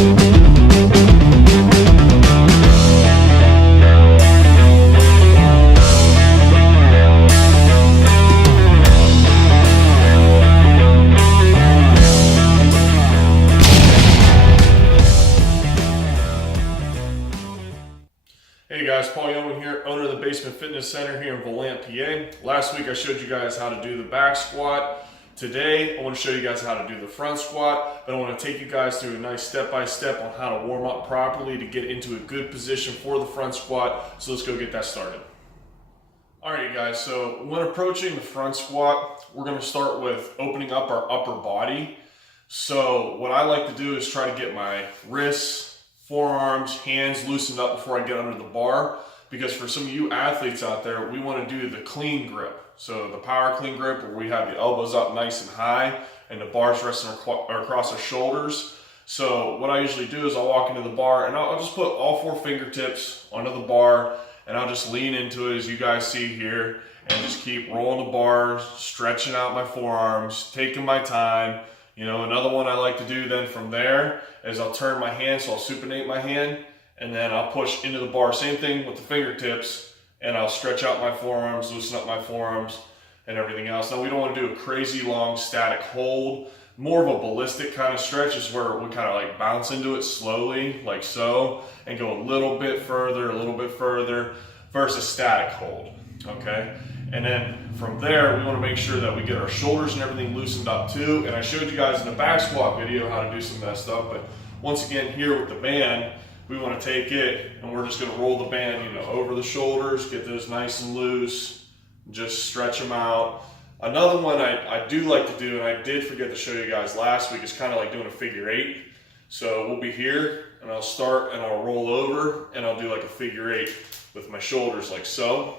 Hey guys, Yohman here, owner of the Basement Fitness Center here in Volant, PA. Last week I showed you guys how to do the back squat. Today I want to show you guys how to do the front squat, but I want to take you guys through a nice step-by-step on how to warm up properly to get into a good position for the front squat. So let's go get that started. Alright guys, so when approaching the front squat, we're going to start with opening up our upper body. So what I like to do is try to get my wrists, forearms, hands loosened up before I get under the bar, because for some of you athletes out there, we want to do the clean grip. So the power clean grip, where we have the elbows up nice and high and the bars resting across our shoulders. So what I usually do is I'll walk into the bar and I'll just put all four fingertips onto the bar and I'll just lean into it as you guys see here and just keep rolling the bars, stretching out my forearms, taking my time. You know, another one I like to do then from there is I'll turn my hand, so I'll supinate my hand, and then I'll push into the bar. Same thing with the fingertips, and I'll stretch out my forearms, loosen up my forearms, and everything else. Now, we don't want to do a crazy long static hold. More of a ballistic kind of stretch is where we kind of like bounce into it slowly, like so, and go a little bit further, versus static hold, okay? And then from there, we want to make sure that we get our shoulders and everything loosened up too. And I showed you guys in the back squat video how to do some of that stuff. But once again, here with the band, we want to take it and we're just going to roll the band, you know, over the shoulders, get those nice and loose, just stretch them out. Another one I do like to do, and I did forget to show you guys last week, is kind of like doing a figure eight. So we'll be here and I'll start and I'll roll over and I'll do like a figure eight with my shoulders like so.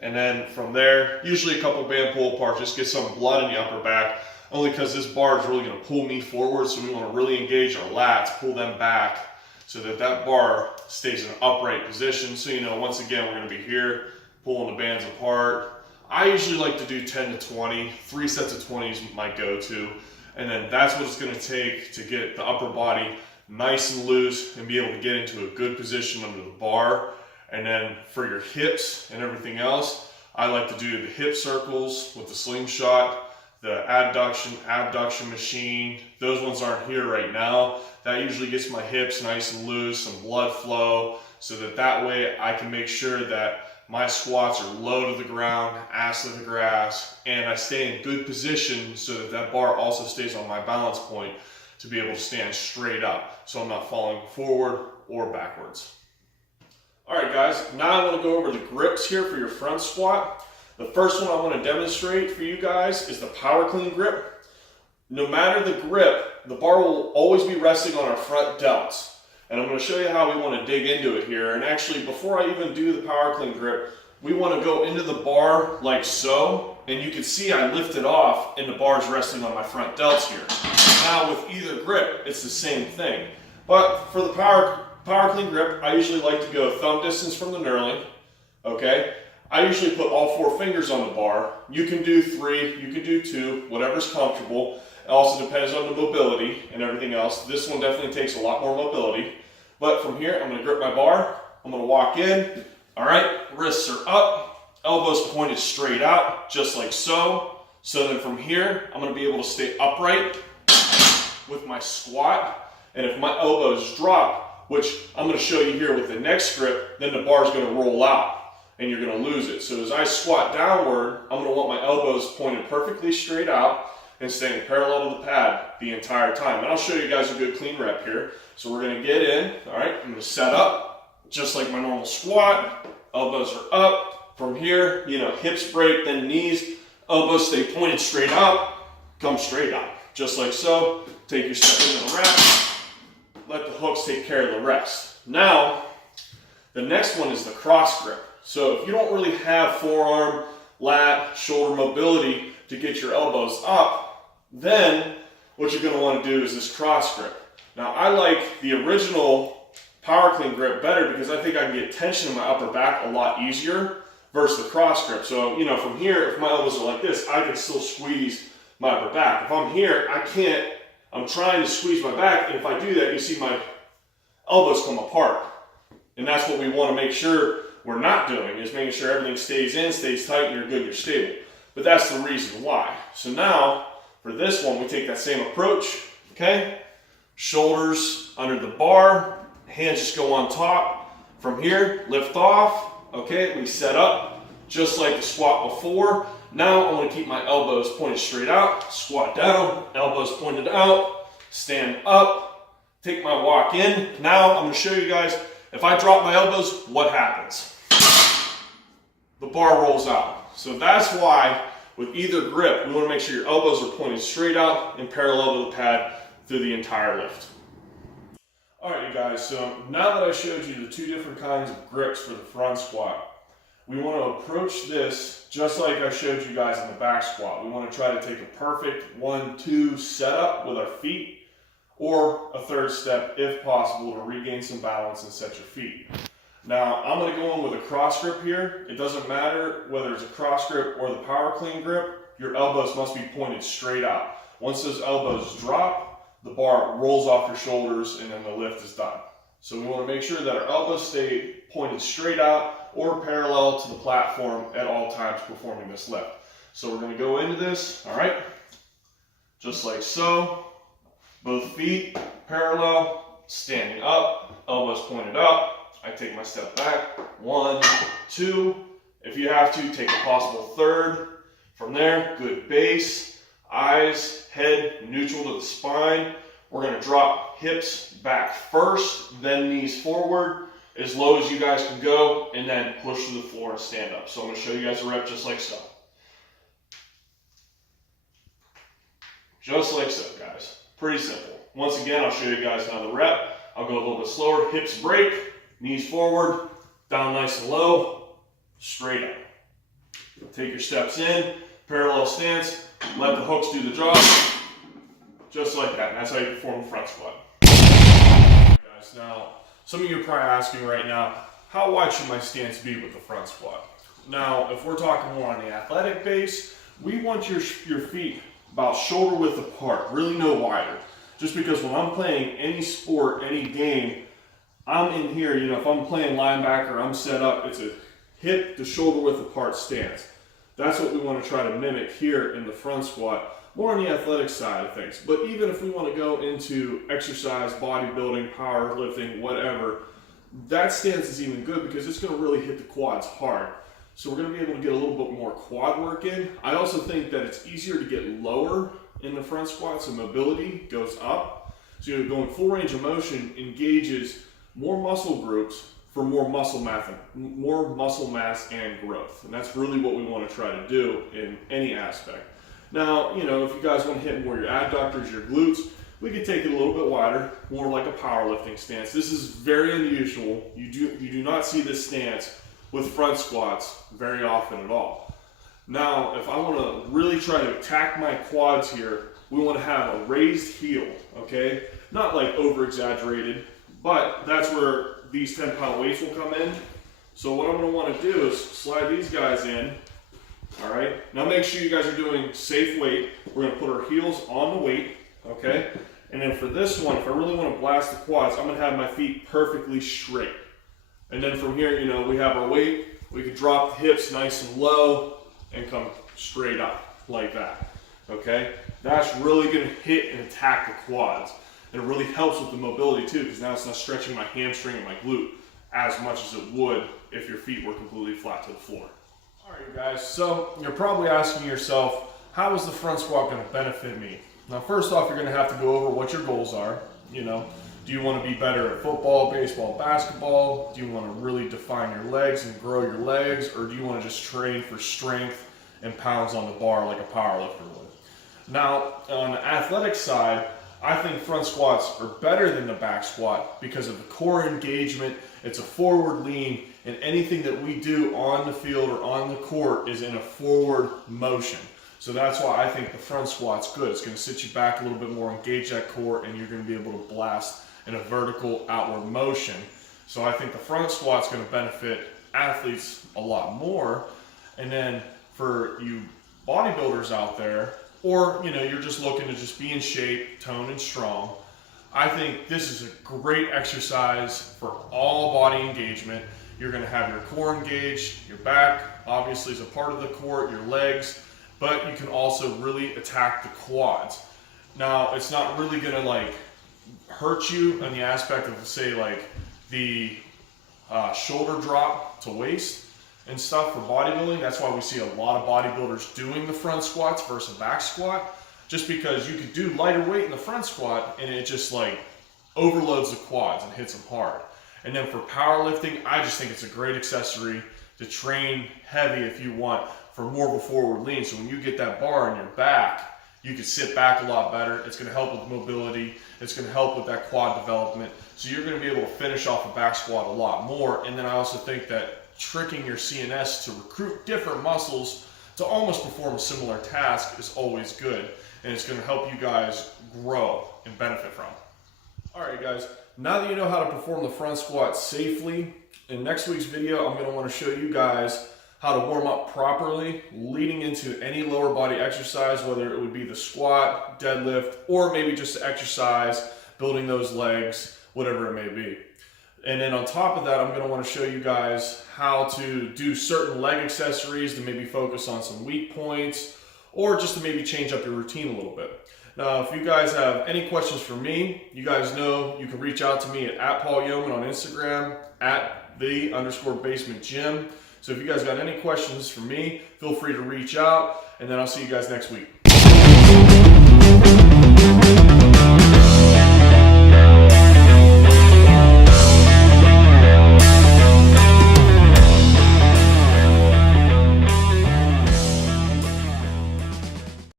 And then from there, usually a couple band pull apart, just get some blood in the upper back, only because this bar is really going to pull me forward. So we want to really engage our lats, pull them back so that that bar stays in an upright position. So, you know, once again, we're going to be here pulling the bands apart. I usually like to do 10 to 20, 3 sets of 20s my go-to. And then that's what it's going to take to get the upper body nice and loose and be able to get into a good position under the bar. And then for your hips and everything else, I like to do the hip circles with the slingshot, the abduction machine. Those ones aren't here right now. That usually gets my hips nice and loose, some blood flow, so that way I can make sure that my squats are low to the ground, ass to the grass, and I stay in good position so that that bar also stays on my balance point to be able to stand straight up, so I'm not falling forward or backwards. Alright guys, now I want to go over the grips here for your front squat. The first one I want to demonstrate for you guys is the power clean grip. No matter the grip, the bar will always be resting on our front delts. And I'm going to show you how we want to dig into it here. And actually, before I even do the power clean grip, we want to go into the bar like so. And you can see I lift it off and the bar is resting on my front delts here. Now with either grip, it's the same thing. But for the power clean grip, I usually like to go thumb distance from the knurling, okay? I usually put all four fingers on the bar. You can do 3, you can do 2, whatever's comfortable. It also depends on the mobility and everything else. This one definitely takes a lot more mobility. But from here, I'm gonna grip my bar, I'm gonna walk in, all right? Wrists are up, elbows pointed straight out, just like so. So then from here, I'm gonna be able to stay upright with my squat. And if my elbows drop, which I'm going to show you here with the next grip, then the bar is going to roll out and you're going to lose it. So as I squat downward, I'm going to want my elbows pointed perfectly straight out and staying parallel to the pad the entire time. And I'll show you guys a good clean rep here. So we're going to get in, all right, I'm going to set up just like my normal squat, elbows are up. From here, you know, hips break, then knees, elbows stay pointed straight out, come straight out, just like so. Take your step into the rack. Let the hooks take care of the rest. Now, the next one is the cross grip. So if you don't really have forearm, lat, shoulder mobility to get your elbows up, then what you're going to want to do is this cross grip. Now, I like the original power clean grip better because I think I can get tension in my upper back a lot easier versus the cross grip. So, you know, from here, if my elbows are like this, I can still squeeze my upper back. If I'm here, I'm trying to squeeze my back, and if I do that, you see my elbows come apart. And that's what we want to make sure we're not doing, is making sure everything stays in, stays tight, and you're good, you're stable. But that's the reason why. So now, for this one, we take that same approach, okay? Shoulders under the bar, hands just go on top. From here, lift off, okay? We set up, just like the squat before. Now I'm gonna keep my elbows pointed straight out, squat down, elbows pointed out, stand up, take my walk in. Now I'm gonna show you guys, if I drop my elbows, what happens? The bar rolls out. So that's why with either grip, we wanna make sure your elbows are pointed straight out and parallel to the pad through the entire lift. All right, you guys, so now that I showed you the two different kinds of grips for the front squat, we want to approach this just like I showed you guys in the back squat. We want to try to take a perfect 1-2 setup with our feet, or a third step if possible to regain some balance and set your feet. Now, I'm going to go in with a cross grip here. It doesn't matter whether it's a cross grip or the power clean grip, your elbows must be pointed straight out. Once those elbows drop, the bar rolls off your shoulders and then the lift is done. So we want to make sure that our elbows stay pointed straight out or parallel to the platform at all times performing this lift. So we're going to go into this, all right? Just like so. Both feet parallel, standing up, elbows pointed up. I take my step back, 1, 2. If you have to, take a possible third. From there, good base. Eyes, head, neutral to the spine. We're going to drop hips back first, then knees forward, as low as you guys can go, and then push to the floor and stand up. So I'm going to show you guys a rep just like so. Just like so, guys. Pretty simple. Once again, I'll show you guys another rep. I'll go a little bit slower. Hips break, knees forward, down nice and low, straight up. Take your steps in, parallel stance. Let the hooks do the job, just like that. And that's how you perform a front squat. Guys, now, some of you are probably asking right now, how wide should my stance be with the front squat? Now, if we're talking more on the athletic base, we want your feet about shoulder width apart, really no wider. Just because when I'm playing any sport, any game, I'm in here, you know, if I'm playing linebacker, I'm set up, it's a hip to shoulder width apart stance. That's what we want to try to mimic here in the front squat, more on the athletic side of things. But even if we want to go into exercise, bodybuilding, powerlifting, whatever, that stance is even good because it's going to really hit the quads hard. So we're going to be able to get a little bit more quad work in. I also think that it's easier to get lower in the front squat, so mobility goes up. So you're going full range of motion engages more muscle groups for more muscle mass and growth. And that's really what we want to try to do in any aspect. Now, you know, if you guys want to hit more your adductors, your glutes, we could take it a little bit wider, more like a powerlifting stance. This is very unusual. You do not see this stance with front squats very often at all. Now, if I want to really try to attack my quads here, we want to have a raised heel, okay? Not like over exaggerated, but that's where these 10-pound weights will come in. So what I'm going to want to do is slide these guys in. All right. Now make sure you guys are doing safe weight. We're going to put our heels on the weight. Okay. And then for this one, if I really want to blast the quads, I'm going to have my feet perfectly straight. And then from here, you know, we have our weight. We can drop the hips nice and low and come straight up like that. Okay. That's really going to hit and attack the quads. And it really helps with the mobility too, because now it's not stretching my hamstring and my glute as much as it would if your feet were completely flat to the floor. All right, guys, so you're probably asking yourself, how is the front squat going to benefit me? Now, first off, you're going to have to go over what your goals are. You know, do you want to be better at football, baseball, basketball? Do you want to really define your legs and grow your legs? Or do you want to just train for strength and pounds on the bar like a powerlifter would? Now, on the athletic side, I think front squats are better than the back squat because of the core engagement. It's a forward lean, and anything that we do on the field or on the court is in a forward motion. So that's why I think the front squat's good. It's going to sit you back a little bit more, engage that core, and you're going to be able to blast in a vertical outward motion. So I think the front squat's going to benefit athletes a lot more. And then for you bodybuilders out there, or you're just looking to just be in shape, toned and strong, I think this is a great exercise for all body engagement. You're going to have your core engaged, your back obviously is a part of the core, your legs, but you can also really attack the quads. Now, it's not really going to hurt you in the aspect of, say, the shoulder drop to waist and stuff for bodybuilding. That's why we see a lot of bodybuilders doing the front squats versus a back squat, just because you could do lighter weight in the front squat and it just overloads the quads and hits them hard. And then for powerlifting, I just think it's a great accessory to train heavy if you want for more of a forward lean. So when you get that bar in your back, you can sit back a lot better. It's going to help with mobility. It's going to help with that quad development. So you're going to be able to finish off a back squat a lot more. And then I also think that tricking your CNS to recruit different muscles to almost perform a similar task is always good. And it's going to help you guys grow and benefit from. All right, guys. Now that you know how to perform the front squat safely, in next week's video, I'm going to want to show you guys how to warm up properly leading into any lower body exercise, whether it would be the squat, deadlift, or maybe just the exercise, building those legs, whatever it may be. And then on top of that, I'm going to want to show you guys how to do certain leg accessories to maybe focus on some weak points, or just to maybe change up your routine a little bit. Now, if you guys have any questions for me, you guys know you can reach out to me at Paul Yohman on Instagram, at @the_basement gym. So if you guys got any questions for me, feel free to reach out, and then I'll see you guys next week.